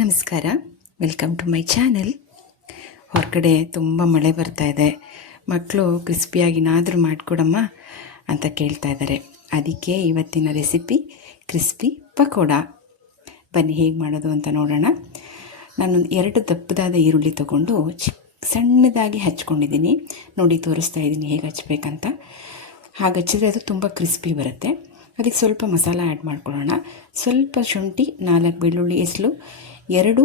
ನಮಸ್ಕಾರ, welcome to my channel. ಹೊರಗಡೆ ತುಂಬ ಮಳೆ ಬರ್ತಾ ಇದೆ. ಮಕ್ಕಳು ಕ್ರಿಸ್ಪಿಯಾಗಿ ಏನಾದರೂ ಮಾಡಿಕೊಡಮ್ಮ ಅಂತ ಕೇಳ್ತಾ ಇದ್ದಾರೆ. ಅದಕ್ಕೆ ಇವತ್ತಿನ ರೆಸಿಪಿ ಕ್ರಿಸ್ಪಿ ಪಕೋಡ. ಬನ್ನಿ ಹೇಗೆ ಮಾಡೋದು ಅಂತ ನೋಡೋಣ. ನಾನು 2 ದಪ್ಪದಾದ ಈರುಳ್ಳಿ ತೊಗೊಂಡು ಸಣ್ಣದಾಗಿ ಹಚ್ಕೊಂಡಿದ್ದೀನಿ. ನೋಡಿ, ತೋರಿಸ್ತಾ ಇದ್ದೀನಿ ಹೇಗೆ ಹಚ್ಚಬೇಕಂತ. ಹಾಗೆ ಹಚ್ಚಿದ್ರೆ ಅದು ತುಂಬ ಕ್ರಿಸ್ಪಿ ಬರುತ್ತೆ. ಅದಕ್ಕೆ ಸ್ವಲ್ಪ ಮಸಾಲ ಆ್ಯಡ್ ಮಾಡ್ಕೊಳ್ಳೋಣ. ಸ್ವಲ್ಪ ಶುಂಠಿ, 4 ಬೆಳ್ಳುಳ್ಳಿ ಎಸಳು, 2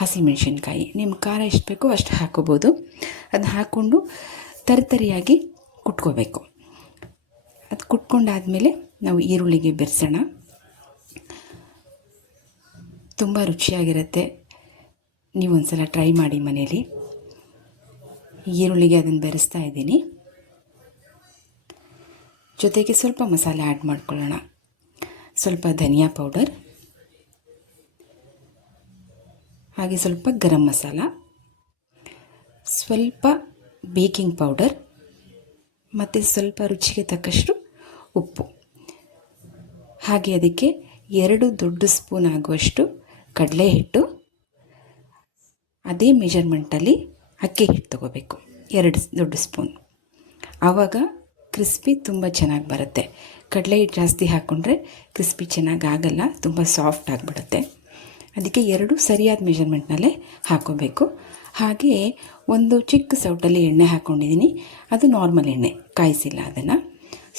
ಹಸಿಮೆಣಸಿನ್ಕಾಯಿ. ನಿಮ್ಮ ಖಾರ ಎಷ್ಟು ಬೇಕೋ ಅಷ್ಟು ಹಾಕೋಬೋದು. ಅದನ್ನ ಹಾಕ್ಕೊಂಡು ತರಿಯಾಗಿ ಕುಟ್ಕೋಬೇಕು. ಅದು ಕುಟ್ಕೊಂಡಾದಮೇಲೆ ನಾವು ಈರುಳ್ಳಿಗೆ ಬೆರೆಸೋಣ. ತುಂಬ ರುಚಿಯಾಗಿರುತ್ತೆ. ನೀವು ಒಂದು ಸಲ ಟ್ರೈ ಮಾಡಿ ಮನೇಲಿ. ಈರುಳ್ಳಿಗೆ ಅದನ್ನು ಬೆರೆಸ್ತಾ ಇದ್ದೀನಿ. ಜೊತೆಗೆ ಸ್ವಲ್ಪ ಮಸಾಲೆ ಆ್ಯಡ್ ಮಾಡ್ಕೊಳ್ಳೋಣ. ಸ್ವಲ್ಪ ಧನಿಯಾ ಪೌಡರ್, ಹಾಗೆ ಸ್ವಲ್ಪ ಗರಂ ಮಸಾಲ, ಸ್ವಲ್ಪ ಬೇಕಿಂಗ್ ಪೌಡರ್ ಮತ್ತು ಸ್ವಲ್ಪ ರುಚಿಗೆ ತಕ್ಕಷ್ಟು ಉಪ್ಪು. ಹಾಗೆ ಅದಕ್ಕೆ 2 ದೊಡ್ಡ ಸ್ಪೂನ್ ಆಗುವಷ್ಟು ಕಡಲೆ ಹಿಟ್ಟು, ಅದೇ ಮೆಜರ್ಮೆಂಟಲ್ಲಿ ಅಕ್ಕಿ ಹಿಟ್ಟು ತೊಗೋಬೇಕು, 2 ದೊಡ್ಡ ಸ್ಪೂನ್. ಆವಾಗ ಕ್ರಿಸ್ಪಿ ತುಂಬ ಚೆನ್ನಾಗಿ ಬರುತ್ತೆ. ಕಡಲೆ ಹಿಟ್ಟು ಜಾಸ್ತಿ ಹಾಕ್ಕೊಂಡ್ರೆ ಕ್ರಿಸ್ಪಿ ಚೆನ್ನಾಗಿ ಆಗಲ್ಲ, ತುಂಬ ಸಾಫ್ಟ್ ಆಗಿಬಿಡುತ್ತೆ. ಅದಕ್ಕೆ 2 ಸರಿಯಾದ ಮೆಜರ್ಮೆಂಟ್ನಲ್ಲೇ ಹಾಕ್ಕೋಬೇಕು. ಹಾಗೆ ಒಂದು ಚಿಕ್ಕ ಸೌಟಲ್ಲಿ ಎಣ್ಣೆ ಹಾಕ್ಕೊಂಡಿದ್ದೀನಿ. ಅದು ನಾರ್ಮಲ್ ಎಣ್ಣೆ, ಕಾಯಿಸಿಲ್ಲ ಅದನ್ನು.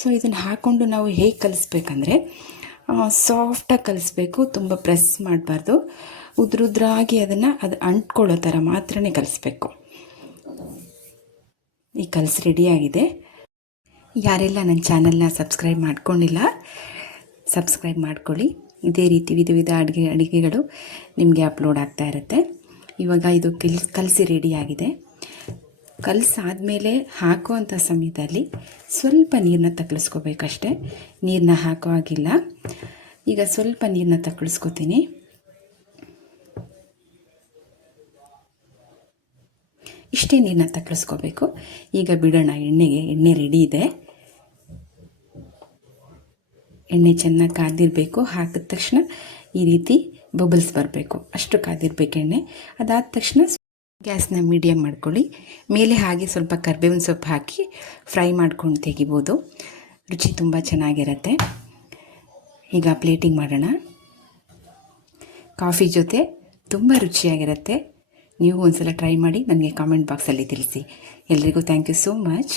ಸೊ ಇದನ್ನು ಹಾಕ್ಕೊಂಡು ನಾವು ಹೇಗೆ ಕಲಿಸ್ಬೇಕಂದ್ರೆ ಸಾಫ್ಟಾಗಿ ಕಲಿಸ್ಬೇಕು. ತುಂಬ ಪ್ರೆಸ್ ಮಾಡಬಾರ್ದು. ಉದ್ರುದ್ರಾಗಿ ಅದು ಅಂಟ್ಕೊಳ್ಳೋ ಥರ ಮಾತ್ರನೇ ಕಲಿಸ್ಬೇಕು. ಈ ಕಲಸಿ ರೆಡಿಯಾಗಿದೆ. ಯಾರೆಲ್ಲ ನನ್ನ ಚಾನಲ್ನ ಸಬ್ಸ್ಕ್ರೈಬ್ ಮಾಡ್ಕೊಂಡಿಲ್ಲ, ಸಬ್ಸ್ಕ್ರೈಬ್ ಮಾಡ್ಕೊಳ್ಳಿ. ಇದೇ ರೀತಿ ವಿಧ ಅಡುಗೆಗಳು ನಿಮಗೆ ಅಪ್ಲೋಡ್ ಆಗ್ತಾ ಇರುತ್ತೆ. ಇವಾಗ ಇದು ಕಲಸಿ ರೆಡಿಯಾಗಿದೆ. ಕಲಸಾದ್ಮೇಲೆ ಹಾಕುವಂಥ ಸಮಯದಲ್ಲಿ ಸ್ವಲ್ಪ ನೀರನ್ನ ತಕ್ಕಳಿಸ್ಕೋಬೇಕಷ್ಟೆ. ನೀರನ್ನ ಹಾಕೋ ಹಾಗಿಲ್ಲ. ಈಗ ಸ್ವಲ್ಪ ನೀರನ್ನ ತಕ್ಕಳಿಸ್ಕೋತೀನಿ. ಇಷ್ಟೇ ನೀರನ್ನ ತಕ್ಕಳಿಸ್ಕೋಬೇಕು. ಈಗ ಬಿಡೋಣ ಎಣ್ಣೆಗೆ. ಎಣ್ಣೆ ರೆಡಿ ಇದೆ. ಎಣ್ಣೆ ಚೆನ್ನಾಗಿ ಕಾದಿರಬೇಕು. ಹಾಕಿದ ತಕ್ಷಣ ಈ ರೀತಿ ಬಬಲ್ಸ್ ಬರಬೇಕು, ಅಷ್ಟು ಕಾದಿರಬೇಕು ಎಣ್ಣೆ. ಅದಾದ ತಕ್ಷಣ ಗ್ಯಾಸ್ನ ಮೀಡಿಯಮ್ ಮಾಡ್ಕೊಳ್ಳಿ. ಮೇಲೆ ಹಾಗೆ ಸ್ವಲ್ಪ ಕರಿಬೇವಿನ ಸೊಪ್ಪು ಹಾಕಿ ಫ್ರೈ ಮಾಡ್ಕೊಂಡು ತೆಗಿಬೋದು. ರುಚಿ ತುಂಬ ಚೆನ್ನಾಗಿರುತ್ತೆ. ಈಗ ಪ್ಲೇಟಿಂಗ್ ಮಾಡೋಣ. ಕಾಫಿ ಜೊತೆ ತುಂಬ ರುಚಿಯಾಗಿರುತ್ತೆ. ನೀವು ಒಂದು ಸಲ ಟ್ರೈ ಮಾಡಿ ನನಗೆ ಕಾಮೆಂಟ್ ಬಾಕ್ಸಲ್ಲಿ ತಿಳಿಸಿ. ಎಲ್ರಿಗೂ ಥ್ಯಾಂಕ್ ಯು ಸೋ ಮಚ್.